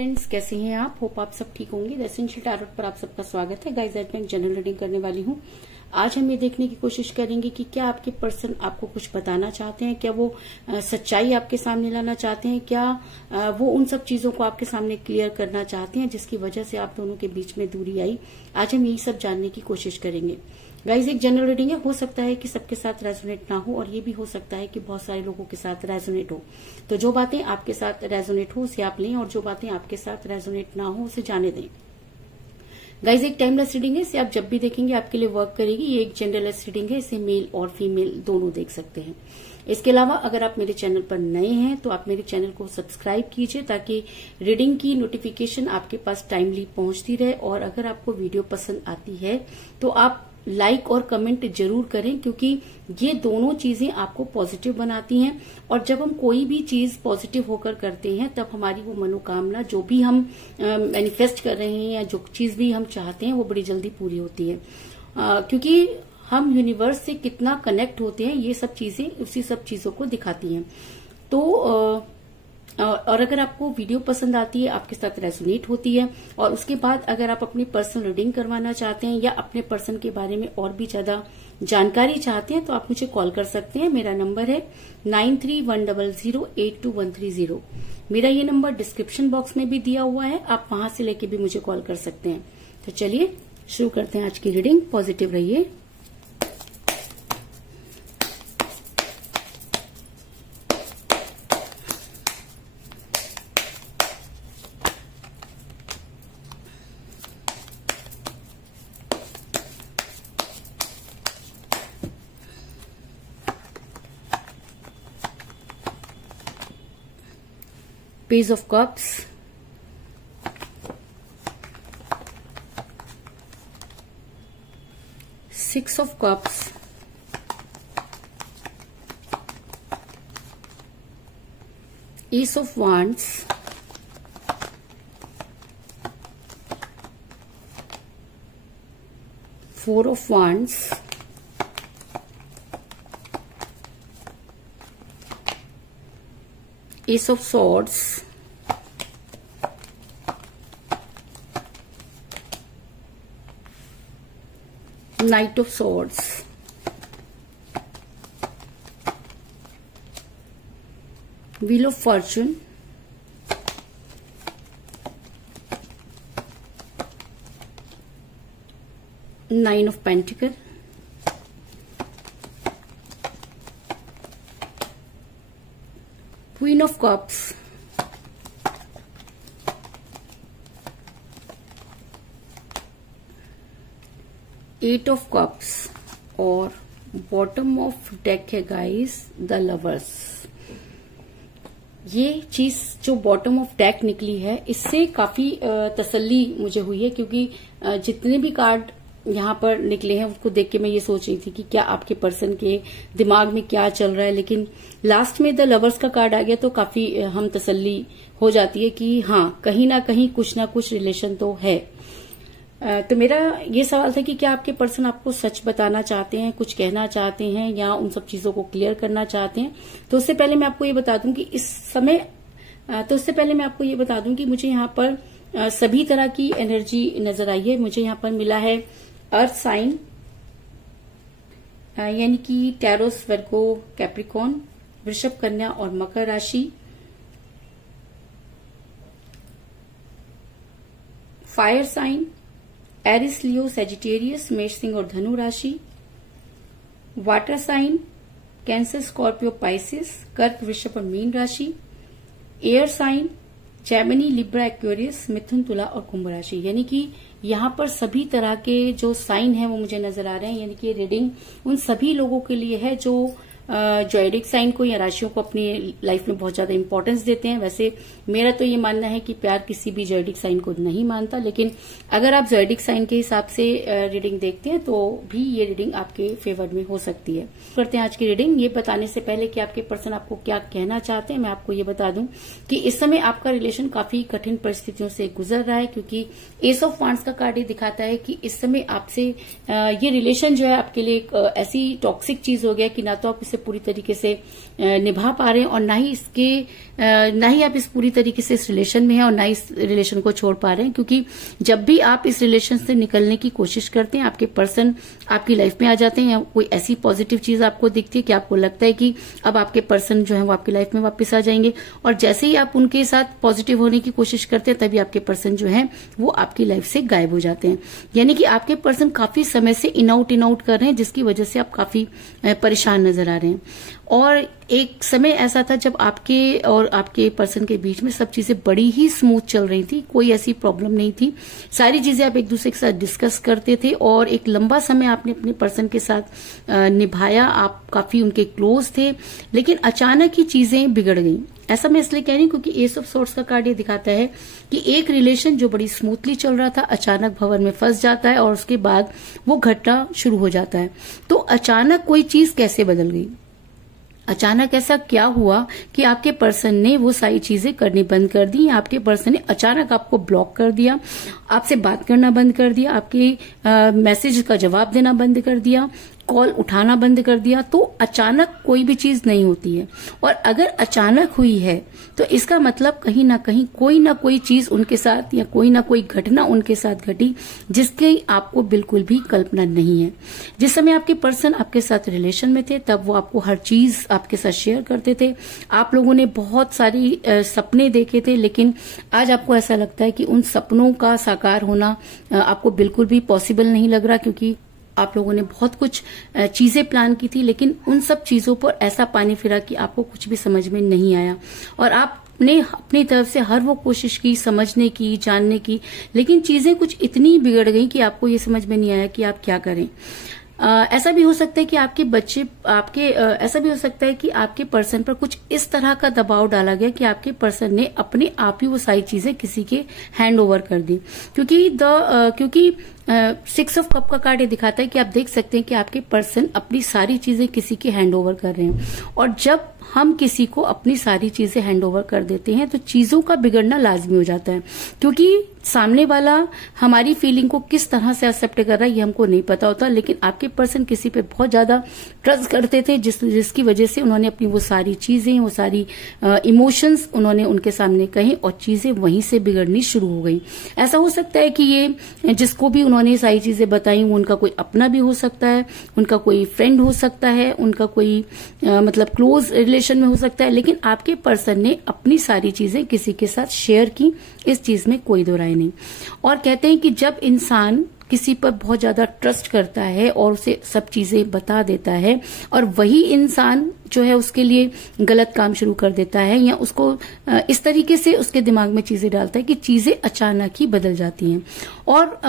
Friends, कैसे हैं आप? होप आप सब ठीक होंगे। द एसेंशियल टैरोट पर आप सबका स्वागत है। गाइस, आज मैं जनरल रीडिंग करने वाली हूँ। आज हम ये देखने की कोशिश करेंगे कि क्या आपके पर्सन आपको कुछ बताना चाहते हैं, क्या वो सच्चाई आपके सामने लाना चाहते हैं, क्या वो उन सब चीजों को आपके सामने क्लियर करना चाहते हैं जिसकी वजह से आप दोनों के बीच में दूरी आई। आज हम यही सब जानने की कोशिश करेंगे। गाइज, एक जनरल रीडिंग है, हो सकता है कि सबके साथ रेजोनेट ना हो और ये भी हो सकता है कि बहुत सारे लोगों के साथ रेजोनेट हो। तो जो बातें आपके साथ रेजोनेट हो उसे आप लें और जो बातें आपके साथ रेजोनेट ना हो उसे जाने दें। गाइज, एक टाइमलेस रीडिंग है, इसे आप जब भी देखेंगे आपके लिए वर्क करेगी। ये एक जनरलेस रीडिंग है, इसे मेल और फीमेल दोनों देख सकते हैं। इसके अलावा अगर आप मेरे चैनल पर नए हैं तो आप मेरे चैनल को सब्सक्राइब कीजिए ताकि रीडिंग की नोटिफिकेशन आपके पास टाइमली पहुंचती रहे। और अगर आपको वीडियो पसंद आती है तो आप लाइक और कमेंट जरूर करें, क्योंकि ये दोनों चीजें आपको पॉजिटिव बनाती हैं। और जब हम कोई भी चीज पॉजिटिव होकर करते हैं तब हमारी वो मनोकामना, जो भी हम मैनिफेस्ट कर रहे हैं या जो चीज भी हम चाहते हैं, वो बड़ी जल्दी पूरी होती है। क्योंकि हम यूनिवर्स से कितना कनेक्ट होते हैं, ये सब चीजें उसी सब चीजों को दिखाती हैं। तो और अगर आपको वीडियो पसंद आती है, आपके साथ रेजोनेट होती है, और उसके बाद अगर आप अपनी पर्सनल रीडिंग करवाना चाहते हैं या अपने पर्सन के बारे में और भी ज्यादा जानकारी चाहते हैं, तो आप मुझे कॉल कर सकते हैं। मेरा नंबर है 9310082130। मेरा ये नंबर डिस्क्रिप्शन बॉक्स में भी दिया हुआ है, आप वहां से लेके भी मुझे कॉल कर सकते हैं। तो चलिए शुरू करते हैं आज की रीडिंग। पॉजिटिव रहिए। Page of Cups, Six of Cups, Ace of Wands, Four of Wands, Ace of Swords, Knight of Swords, Wheel of Fortune, Nine of Pentacles, Queen of Cups, Eight of Cups, और bottom of deck है guys the lovers. ये चीज जो bottom of deck निकली है, इससे काफी तसल्ली मुझे हुई है, क्योंकि जितने भी कार्ड यहाँ पर निकले हैं उसको देख के मैं ये सोच रही थी कि क्या आपके पर्सन के दिमाग में क्या चल रहा है। लेकिन लास्ट में द लवर्स का कार्ड आ गया तो काफी हम तसल्ली हो जाती है कि हाँ, कहीं ना कहीं कुछ ना कुछ रिलेशन तो है। तो मेरा ये सवाल था कि क्या आपके पर्सन आपको सच बताना चाहते हैं, कुछ कहना चाहते हैं, या उन सब चीजों को क्लियर करना चाहते हैं। तो उससे पहले मैं आपको ये बता दूं कि मुझे यहाँ पर सभी तरह की एनर्जी नजर आई है। मुझे यहाँ पर मिला है अर्थ साइन, यानी कि टैरोस, वर्गो, कैप्रिकॉर्न, वृषभ, कन्या और मकर राशि। Fire sign Aries, Leo, Sagittarius, मेष, सिंह और धनु राशि। Water sign Cancer, Scorpio, Pisces, कर्क, वृषभ और मीन राशि। Air sign Gemini, Libra, Aquarius, मिथुन, तुला और कुंभ राशि। यानी कि यहाँ पर सभी तरह के जो साइन हैं वो मुझे नजर आ रहे हैं। यानी कि ये रीडिंग उन सभी लोगों के लिए है जो जॉयडिक साइन को या राशियों को अपनी लाइफ में बहुत ज्यादा इंपॉर्टेंस देते हैं। वैसे मेरा तो ये मानना है कि प्यार किसी भी जॉयडिक साइन को नहीं मानता, लेकिन अगर आप जॉयडिक साइन के हिसाब से रीडिंग देखते हैं तो भी ये रीडिंग आपके फेवर में हो सकती है। करते हैं आज की रीडिंग। ये बताने से पहले कि आपके पर्सन आपको क्या कहना चाहते हैं, मैं आपको ये बता दूं कि इस समय आपका रिलेशन काफी कठिन परिस्थितियों से गुजर रहा है, क्योंकि एस ऑफ वांड्स का कार्ड ये दिखाता है कि इस समय आपसे ये रिलेशन जो है आपके लिए एक ऐसी टॉक्सिक चीज हो गया कि ना तो आप इसे पूरी तरीके से निभा पा रहे हैं, और ना ही आप इस पूरी तरीके से इस रिलेशन में हैं, और ना ही इस रिलेशन को छोड़ पा रहे हैं। क्योंकि जब भी आप इस रिलेशन से निकलने की कोशिश करते हैं, आपके पर्सन आपकी लाइफ में आ जाते हैं, या कोई ऐसी पॉजिटिव चीज आपको दिखती है कि आपको लगता है कि अब आपके पर्सन जो है वो आपकी लाइफ में वापस आ जाएंगे, और जैसे ही आप उनके साथ पॉजिटिव होने की कोशिश करते हैं, तभी आपके पर्सन जो है वो आपकी लाइफ से गायब हो जाते हैं। यानी कि आपके पर्सन काफी समय से इन आउट कर रहे हैं, जिसकी वजह से आप काफी परेशान नजर आ रहे हैं। और एक समय ऐसा था जब आपके और आपके पर्सन के बीच में सब चीजें बड़ी ही स्मूथ चल रही थी, कोई ऐसी प्रॉब्लम नहीं थी, सारी चीजें आप एक दूसरे के साथ डिस्कस करते थे, और एक लंबा समय आपने अपने पर्सन के साथ निभाया, आप काफी उनके क्लोज थे। लेकिन अचानक ही चीजें बिगड़ गई। ऐसा मैं इसलिए कह रही हूँ क्योंकि एस ऑफ सोर्ड्स का कार्ड ये दिखाता है कि एक रिलेशन जो बड़ी स्मूथली चल रहा था, अचानक भंवर में फंस जाता है, और उसके बाद वो घटना शुरू हो जाता है। तो अचानक कोई चीज कैसे बदल गई, अचानक ऐसा क्या हुआ कि आपके पर्सन ने वो सारी चीजें करनी बंद कर दी, आपके पर्सन ने अचानक आपको ब्लॉक कर दिया, आपसे बात करना बंद कर दिया, आपके मैसेज का जवाब देना बंद कर दिया, कॉल उठाना बंद कर दिया। तो अचानक कोई भी चीज नहीं होती है, और अगर अचानक हुई है तो इसका मतलब कहीं ना कहीं कोई ना कोई चीज उनके साथ या कोई ना कोई घटना उनके साथ घटी जिसकी आपको बिल्कुल भी कल्पना नहीं है। जिस समय आपके पर्सन आपके साथ रिलेशन में थे, तब वो आपको हर चीज आपके साथ शेयर करते थे, आप लोगों ने बहुत सारी सपने देखे थे, लेकिन आज आपको ऐसा लगता है कि उन सपनों का साकार होना आपको बिल्कुल भी पॉसिबल नहीं लग रहा, क्योंकि आप लोगों ने बहुत कुछ चीजें प्लान की थी, लेकिन उन सब चीजों पर ऐसा पानी फिरा कि आपको कुछ भी समझ में नहीं आया, और आपने अपनी तरफ से हर वो कोशिश की समझने की, जानने की, लेकिन चीजें कुछ इतनी बिगड़ गई कि आपको ये समझ में नहीं आया कि आप क्या करें। ऐसा भी हो सकता है कि ऐसा भी हो सकता है कि आपके पर्सन पर कुछ इस तरह का दबाव डाला गया कि आपके पर्सन ने अपने आप ही वो सारी चीजें किसी के हैंड ओवर कर दी। क्योंकि 6 ऑफ कप का कार्ड ये दिखाता है कि आप देख सकते हैं कि आपके पर्सन अपनी सारी चीजें किसी के हैंड ओवर कर रहे हैं, और जब हम किसी को अपनी सारी चीजें हैंड ओवर कर देते हैं तो चीजों का बिगड़ना लाजमी हो जाता है, क्योंकि सामने वाला हमारी फीलिंग को किस तरह से एक्सेप्ट कर रहा है ये हमको नहीं पता होता। लेकिन आपके पर्सन किसी पे बहुत ज्यादा ट्रस्ट करते थे, जिसकी वजह से उन्होंने अपनी वो सारी चीजें, वो सारी इमोशंस उन्होंने उनके सामने कही, और चीजें वहीं से बिगड़नी शुरू हो गई। ऐसा हो सकता है कि ये जिसको भी उन्होंने सारी चीजें बताई वो उनका कोई अपना भी हो सकता है, उनका कोई फ्रेंड हो सकता है, उनका कोई मतलब क्लोज रिलेशन में हो सकता है, लेकिन आपके पर्सन ने अपनी सारी चीजें किसी के साथ शेयर की, इस चीज में कोई दो राय नहीं। और कहते हैं कि जब इंसान किसी पर बहुत ज्यादा ट्रस्ट करता है और उसे सब चीजें बता देता है, और वही इंसान जो है उसके लिए गलत काम शुरू कर देता है, या उसको इस तरीके से उसके दिमाग में चीजें डालता है कि चीजें अचानक ही बदल जाती हैं। और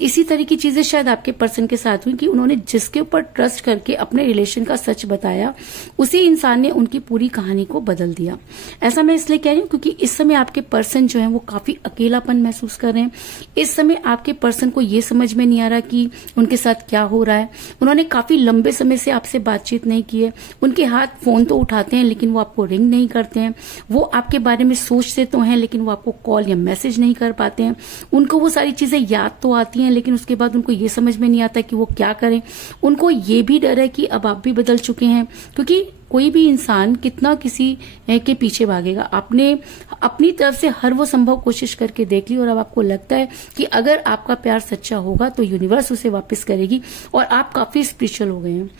इसी तरह की चीजें शायद आपके पर्सन के साथ हुई कि उन्होंने जिसके ऊपर ट्रस्ट करके अपने रिलेशन का सच बताया, उसी इंसान ने उनकी पूरी कहानी को बदल दिया। ऐसा मैं इसलिए कह रही हूँ क्योंकि इस समय आपके पर्सन जो है वो काफी अकेलापन महसूस कर रहे हैं। इस समय आपके पर्सन को ये समझ में नहीं आ रहा कि उनके साथ क्या हो रहा है। उन्होंने काफी लंबे समय से आपसे बातचीत नहीं की है, उनके हाथ फोन तो उठाते हैं लेकिन वो आपको रिंग नहीं करते हैं, वो आपके बारे में सोचते तो हैं लेकिन वो आपको कॉल या मैसेज नहीं कर पाते हैं। उनको वो सारी चीजें याद तो आती हैं, लेकिन उसके बाद उनको ये समझ में नहीं आता कि वो क्या करें। उनको ये भी डर है कि अब आप भी बदल चुके हैं, क्योंकि कोई भी इंसान कितना किसी के पीछे भागेगा। आपने अपनी तरफ से हर वो संभव कोशिश करके देख ली, और अब आपको लगता है कि अगर आपका प्यार सच्चा होगा तो यूनिवर्स उसे वापस करेगी, और आप काफी स्पिरिचुअल हो गए हैं।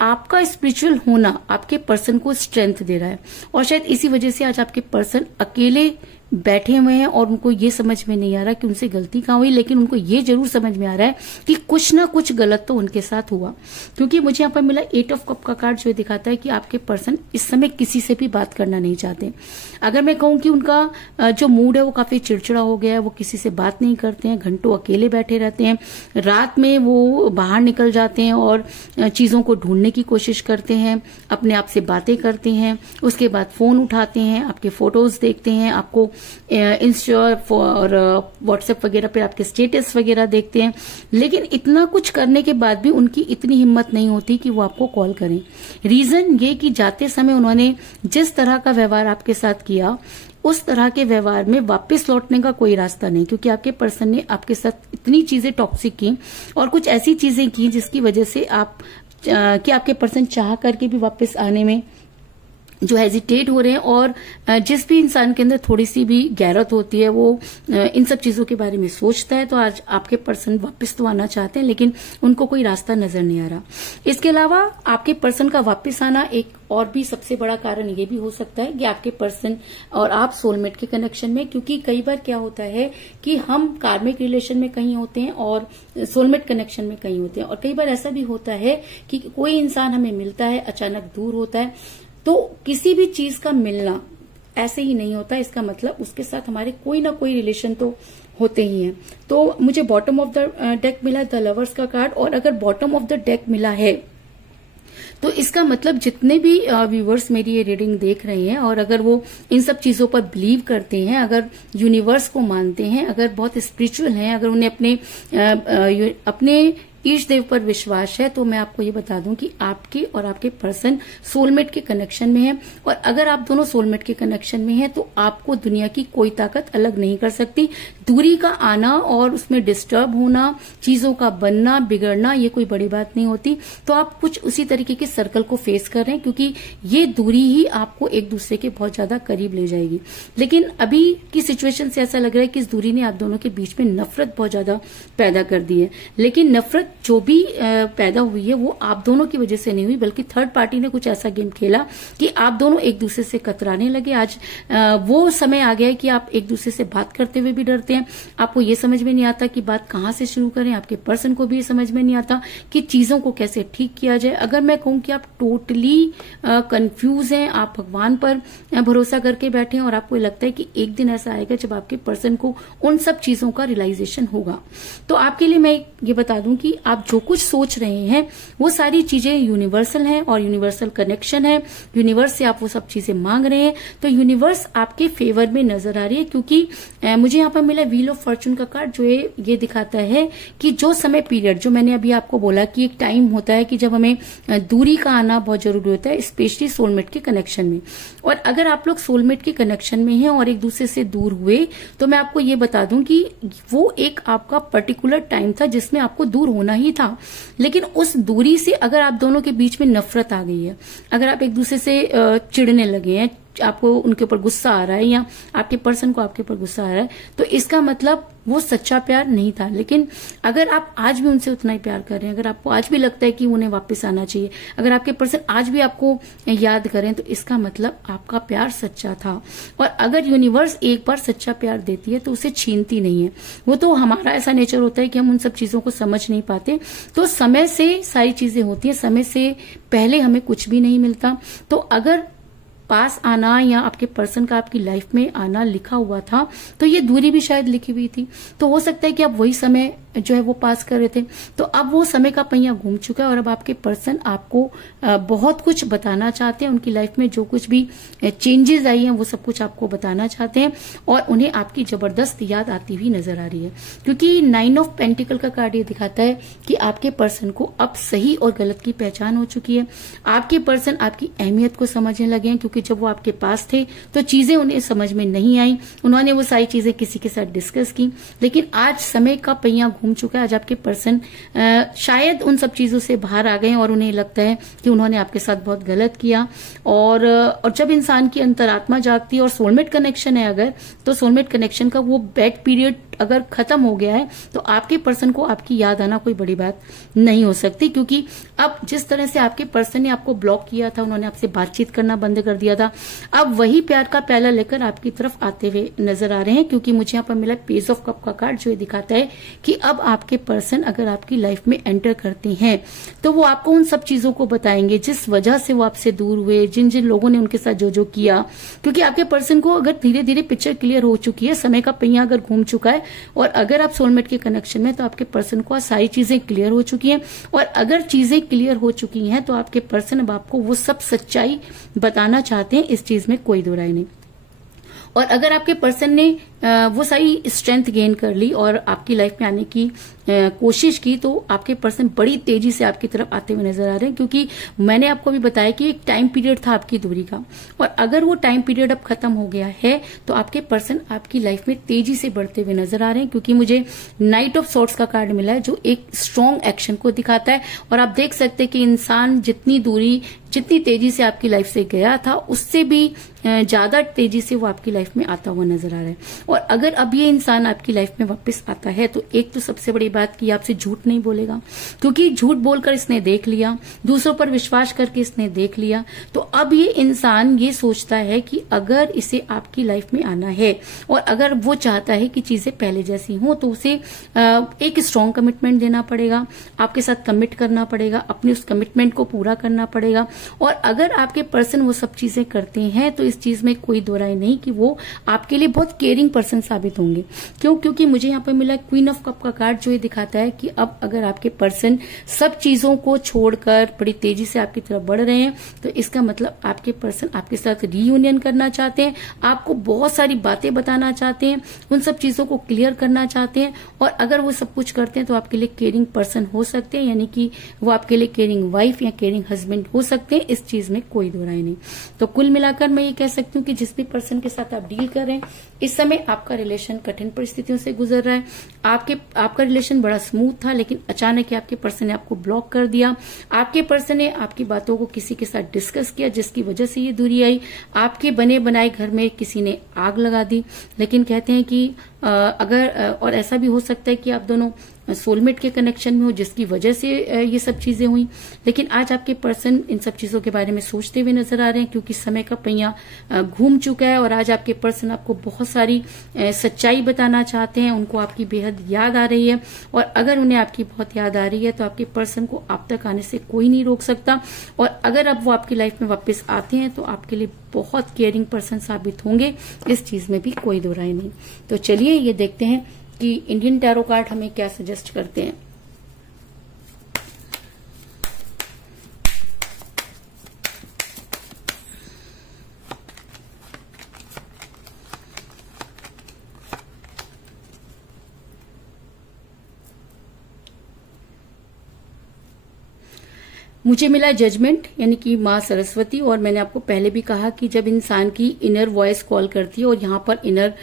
आपका स्पिरिचुअल होना आपके पर्सन को स्ट्रेंथ दे रहा है, और शायद इसी वजह से आज आपके पर्सन अकेले बैठे हुए हैं और उनको ये समझ में नहीं आ रहा कि उनसे गलती कहाँ हुई, लेकिन उनको ये जरूर समझ में आ रहा है कि कुछ ना कुछ गलत तो उनके साथ हुआ। क्योंकि मुझे यहाँ पर मिला 8 ऑफ कप का कार्ड जो दिखाता है कि आपके पर्सन इस समय किसी से भी बात करना नहीं चाहते। अगर मैं कहूँ कि उनका जो मूड है वो काफी चिड़चिड़ा हो गया है, वो किसी से बात नहीं करते हैं, घंटों अकेले बैठे रहते हैं, रात में वो बाहर निकल जाते हैं और चीजों को ढूंढने की कोशिश करते हैं, अपने आप से बातें करते हैं, उसके बाद फोन उठाते हैं, आपके फोटोज देखते हैं, आपको इंस्टा और व्हाट्सएप वगैरह पे आपके स्टेटस वगैरह देखते हैं। लेकिन इतना कुछ करने के बाद भी उनकी इतनी हिम्मत नहीं होती कि वो आपको कॉल करें। रीजन ये कि जाते समय उन्होंने जिस तरह का व्यवहार आपके साथ किया, उस तरह के व्यवहार में वापस लौटने का कोई रास्ता नहीं, क्योंकि आपके पर्सन ने आपके साथ इतनी चीजें टॉक्सिक की और कुछ ऐसी चीजें की जिसकी वजह से आप कि आपके पर्सन चाह करके भी वापस आने में जो हेजिटेट हो रहे हैं, और जिस भी इंसान के अंदर थोड़ी सी भी गैरत होती है वो इन सब चीजों के बारे में सोचता है। तो आज आपके पर्सन वापस तो आना चाहते हैं, लेकिन उनको कोई रास्ता नजर नहीं आ रहा। इसके अलावा आपके पर्सन का वापस आना एक और भी सबसे बड़ा कारण ये भी हो सकता है कि आपके पर्सन और आप सोलमेट के कनेक्शन में, क्योंकि कई बार क्या होता है कि हम कार्मिक रिलेशन में कहीं होते हैं और सोलमेट कनेक्शन में कहीं होते हैं, और कई बार ऐसा भी होता है कि कोई इंसान हमें मिलता है, अचानक दूर होता है। तो किसी भी चीज का मिलना ऐसे ही नहीं होता, इसका मतलब उसके साथ हमारे कोई ना कोई रिलेशन तो होते ही हैं। तो मुझे बॉटम ऑफ द डेक मिला है, द लवर्स का कार्ड, और अगर बॉटम ऑफ द डेक मिला है तो इसका मतलब जितने भी व्यूवर्स मेरी ये रीडिंग देख रहे हैं और अगर वो इन सब चीजों पर बिलीव करते हैं, अगर यूनिवर्स को मानते हैं, अगर बहुत स्पिरिचुअल हैं, अगर उन्हें अपने ईश देव पर विश्वास है, तो मैं आपको ये बता दूं कि आपके और आपके पर्सन सोलमेट के कनेक्शन में है। और अगर आप दोनों सोलमेट के कनेक्शन में हैं तो आपको दुनिया की कोई ताकत अलग नहीं कर सकती। दूरी का आना और उसमें डिस्टर्ब होना, चीजों का बनना बिगड़ना, ये कोई बड़ी बात नहीं होती। तो आप कुछ उसी तरीके के सर्कल को फेस कर रहे हैं, क्योंकि ये दूरी ही आपको एक दूसरे के बहुत ज्यादा करीब ले जाएगी। लेकिन अभी की सिचुएशन से ऐसा लग रहा है कि इस दूरी ने आप दोनों के बीच में नफरत बहुत ज्यादा पैदा कर दी है। लेकिन नफरत जो भी पैदा हुई है वो आप दोनों की वजह से नहीं हुई, बल्कि थर्ड पार्टी ने कुछ ऐसा गेम खेला कि आप दोनों एक दूसरे से कतराने लगे। आज वो समय आ गया है कि आप एक दूसरे से बात करते हुए भी डरते हैं। आपको ये समझ में नहीं आता कि बात कहां से शुरू करें, आपके पर्सन को भी ये समझ में नहीं आता कि चीजों को कैसे ठीक किया जाए। अगर मैं कहूं कि आप टोटली कंफ्यूज हैं, आप भगवान पर भरोसा करके बैठे हैं और आपको लगता है कि एक दिन ऐसा आएगा जब आपके पर्सन को उन सब चीजों का रियलाइजेशन होगा। तो आपके लिए मैं ये बता दूं कि आप जो कुछ सोच रहे हैं वो सारी चीजें यूनिवर्सल हैं और यूनिवर्सल कनेक्शन है। यूनिवर्स से आप वो सब चीजें मांग रहे हैं तो यूनिवर्स आपके फेवर में नजर आ रही है, क्योंकि मुझे यहाँ पर मिला व्हील ऑफ फॉर्चून का कार्ड, जो ये दिखाता है कि जो समय पीरियड, जो मैंने अभी आपको बोला कि एक टाइम होता है कि जब हमें दूरी का आना बहुत जरूरी होता है, स्पेशली सोलमेट के कनेक्शन में। और अगर आप लोग सोलमेट के कनेक्शन में हैं और एक दूसरे से दूर हुए, तो मैं आपको ये बता दूं कि वो एक आपका पर्टिकुलर टाइम था जिसमें आपको दूर होना ही था। लेकिन उस दूरी से अगर आप दोनों के बीच में नफरत आ गई है, अगर आप एक दूसरे से चिढ़ने लगे हैं, आपको उनके ऊपर गुस्सा आ रहा है या आपके पर्सन को आपके ऊपर गुस्सा आ रहा है, तो इसका मतलब वो सच्चा प्यार नहीं था। लेकिन अगर आप आज भी उनसे उतना ही प्यार कर रहे हैं, अगर आपको आज भी लगता है कि उन्हें वापस आना चाहिए, अगर आपके पर्सन आज भी आपको याद करें, तो इसका मतलब आपका प्यार सच्चा था। और अगर यूनिवर्स एक बार सच्चा प्यार देती है तो उसे छीनती नहीं है। वो तो हमारा ऐसा नेचर होता है कि हम उन सब चीजों को समझ नहीं पाते। तो समय से सारी चीजें होती है, समय से पहले हमें कुछ भी नहीं मिलता। तो अगर पास आना या आपके पर्सन का आपकी लाइफ में आना लिखा हुआ था, तो ये दूरी भी शायद लिखी हुई थी। तो हो सकता है कि आप वही समय जो है वो पास कर रहे थे। तो अब वो समय का पहिया घूम चुका है और अब आपके पर्सन आपको बहुत कुछ बताना चाहते हैं। उनकी लाइफ में जो कुछ भी चेंजेस आई हैं वो सब कुछ आपको बताना चाहते हैं और उन्हें आपकी जबरदस्त याद आती हुई नजर आ रही है, क्योंकि 9 ऑफ पेंटिकल का कार्ड ये दिखाता है कि आपके पर्सन को अब सही और गलत की पहचान हो चुकी है। आपके पर्सन आपकी अहमियत को समझने लगे हैं, क्योंकि जब वो आपके पास थे तो चीजें उन्हें समझ में नहीं आई, उन्होंने वो सारी चीजें किसी के साथ डिस्कस की। लेकिन आज समय का पहिया घूम चुका है। आज आपके पर्सन शायद उन सब चीजों से बाहर आ गए और उन्हें लगता है कि उन्होंने आपके साथ बहुत गलत किया। और जब इंसान की अंतरात्मा जागती है और सोलमेट कनेक्शन है अगर, तो सोलमेट कनेक्शन का वो बैड पीरियड अगर खत्म हो गया है तो आपके पर्सन को आपकी याद आना कोई बड़ी बात नहीं हो सकती, क्योंकि अब जिस तरह से आपके पर्सन ने आपको ब्लॉक किया था, उन्होंने आपसे बातचीत करना बंद कर दिया था, अब वही प्यार का प्याला लेकर आपकी तरफ आते हुए नजर आ रहे हैं। क्योंकि मुझे यहाँ पर मिला पेज ऑफ कप का कार्ड, जो ये दिखाता है कि अब आपके पर्सन अगर आपकी लाइफ में एंटर करते हैं तो वो आपको उन सब चीजों को बताएंगे जिस वजह से वो आपसे दूर हुए, जिन जिन लोगों ने उनके साथ जो जो किया। क्योंकि आपके पर्सन को अगर धीरे धीरे पिक्चर क्लियर हो चुकी है, समय का पहिया अगर घूम चुका है, और अगर आप सोलमेट के कनेक्शन में, तो आपके पर्सन को सारी चीजें क्लियर हो चुकी हैं। और अगर चीजें क्लियर हो चुकी हैं तो आपके पर्सन अब आपको वो सब सच्चाई बताना चाहते हैं, इस चीज में कोई दो राय नहीं। और अगर आपके पर्सन ने वो सारी स्ट्रेंथ गेन कर ली और आपकी लाइफ में आने की कोशिश की, तो आपके पर्सन बड़ी तेजी से आपकी तरफ आते हुए नजर आ रहे हैं। क्योंकि मैंने आपको भी बताया कि एक टाइम पीरियड था आपकी दूरी का, और अगर वो टाइम पीरियड अब खत्म हो गया है तो आपके पर्सन आपकी लाइफ में तेजी से बढ़ते हुए नजर आ रहे हैं। क्योंकि मुझे नाइट ऑफ सॉर्ड्स का कार्ड मिला है जो एक स्ट्रॉन्ग एक्शन को दिखाता है, और आप देख सकते हैं कि इंसान जितनी तेजी से आपकी लाइफ से गया था उससे भी ज्यादा तेजी से वो आपकी लाइफ में आता हुआ नजर आ रहा है। और अगर अब ये इंसान आपकी लाइफ में वापस आता है तो एक तो सबसे बड़ी बात कि आपसे झूठ नहीं बोलेगा, क्योंकि झूठ बोलकर इसने देख लिया, दूसरों पर विश्वास करके इसने देख लिया। तो अब ये इंसान ये सोचता है कि अगर इसे आपकी लाइफ में आना है और अगर वो चाहता है कि चीजें पहले जैसी हों तो उसे एक स्ट्रॉन्ग कमिटमेंट देना पड़ेगा, आपके साथ कमिट करना पड़ेगा, अपने उस कमिटमेंट को पूरा करना पड़ेगा। और अगर आपके पर्सन वो सब चीजें करते हैं तो इस चीज में कोई दो राय नहीं कि वो आपके लिए बहुत केयरिंग पर्सन साबित होंगे। क्यों? क्योंकि मुझे यहाँ पे मिला क्वीन ऑफ कप का कार्ड जो ये दिखाता है कि अब अगर आपके पर्सन सब चीजों को छोड़कर बड़ी तेजी से आपकी तरफ बढ़ रहे हैं तो इसका मतलब आपके पर्सन आपके साथ रीयूनियन करना चाहते हैं, आपको बहुत सारी बातें बताना चाहते हैं, उन सब चीजों को क्लियर करना चाहते हैं। और अगर वो सब कुछ करते हैं तो आपके लिए केयरिंग पर्सन हो सकते हैं, यानी कि वो आपके लिए केयरिंग वाइफ या केयरिंग हस्बैंड हो सकते हैं। इस चीज में कोई दो राय नहीं। तो कुल मिलाकर मैं ये कह सकती हूँ कि जिस भी पर्सन के साथ आप डील कर रहे हैं इस समय आपका रिलेशन कठिन परिस्थितियों से गुजर रहा है। आपका रिलेशन बड़ा स्मूथ था, लेकिन अचानक ही आपके पर्सन ने आपको ब्लॉक कर दिया। आपके पर्सन ने आपकी बातों को किसी के साथ डिस्कस किया जिसकी वजह से ये दूरी आई। आपके बने बनाए घर में किसी ने आग लगा दी। लेकिन कहते हैं कि अगर और ऐसा भी हो सकता है कि आप दोनों सोलमेट के कनेक्शन में हो जिसकी वजह से ये सब चीजें हुई। लेकिन आज आपके पर्सन इन सब चीजों के बारे में सोचते हुए नजर आ रहे हैं, क्योंकि समय का पहिया घूम चुका है और आज आपके पर्सन आपको बहुत सारी सच्चाई बताना चाहते हैं। उनको आपकी बेहद याद आ रही है, और अगर उन्हें आपकी बहुत याद आ रही है तो आपके पर्सन को आप तक आने से कोई नहीं रोक सकता। और अगर अब वो आपकी लाइफ में वापस आते हैं तो आपके लिए बहुत केयरिंग पर्सन साबित होंगे। इस चीज में भी कोई दो राय नहीं। तो चलिए ये देखते हैं कि इंडियन टैरो कार्ड हमें क्या सजेस्ट करते हैं। मुझे मिला जजमेंट, यानी कि माँ सरस्वती। और मैंने आपको पहले भी कहा कि जब इंसान की इनर वॉइस कॉल करती है, और यहाँ पर इनर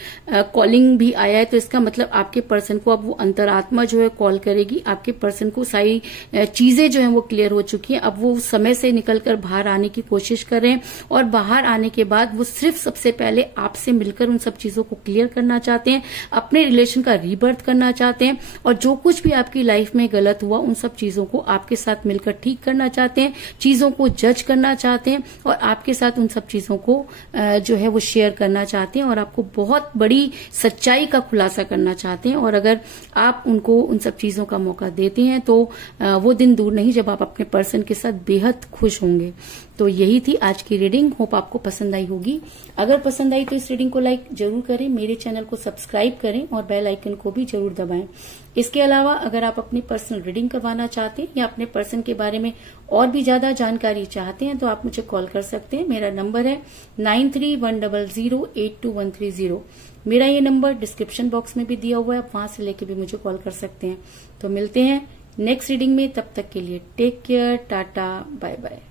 कॉलिंग भी आया है, तो इसका मतलब आपके पर्सन को अब वो अंतरात्मा जो है कॉल करेगी। आपके पर्सन को सारी चीजें जो है वो क्लियर हो चुकी हैं। अब वो समय से निकलकर बाहर आने की कोशिश कर रहे हैं, और बाहर आने के बाद वो सिर्फ सबसे पहले आपसे मिलकर उन सब चीजों को क्लियर करना चाहते हैं, अपने रिलेशन का रीबर्थ करना चाहते हैं। और जो कुछ भी आपकी लाइफ में गलत हुआ उन सब चीजों को आपके साथ मिलकर ठीक करना चाहते हैं, चीजों को जज करना चाहते हैं, और आपके साथ उन सब चीजों को जो है वो शेयर करना चाहते हैं, और आपको बहुत बड़ी सच्चाई का खुलासा करना चाहते हैं। और अगर आप उनको उन सब चीजों का मौका देते हैं तो वो दिन दूर नहीं जब आप अपने पर्सन के साथ बेहद खुश होंगे। तो यही थी आज की रीडिंग। होप आपको पसंद आई होगी। अगर पसंद आई तो इस रीडिंग को लाइक जरूर करें, मेरे चैनल को सब्सक्राइब करें और बेल आइकन को भी जरूर दबाएं। इसके अलावा अगर आप अपनी पर्सनल रीडिंग करवाना चाहते हैं या अपने पर्सन के बारे में और भी ज्यादा जानकारी चाहते हैं तो आप मुझे कॉल कर सकते हैं। मेरा नंबर है 9310082130। मेरा ये नंबर डिस्क्रिप्शन बॉक्स में भी दिया हुआ है, आप वहां से लेके भी मुझे कॉल कर सकते हैं। तो मिलते हैं नेक्स्ट रीडिंग में, तब तक के लिए take care, tata, bye bye.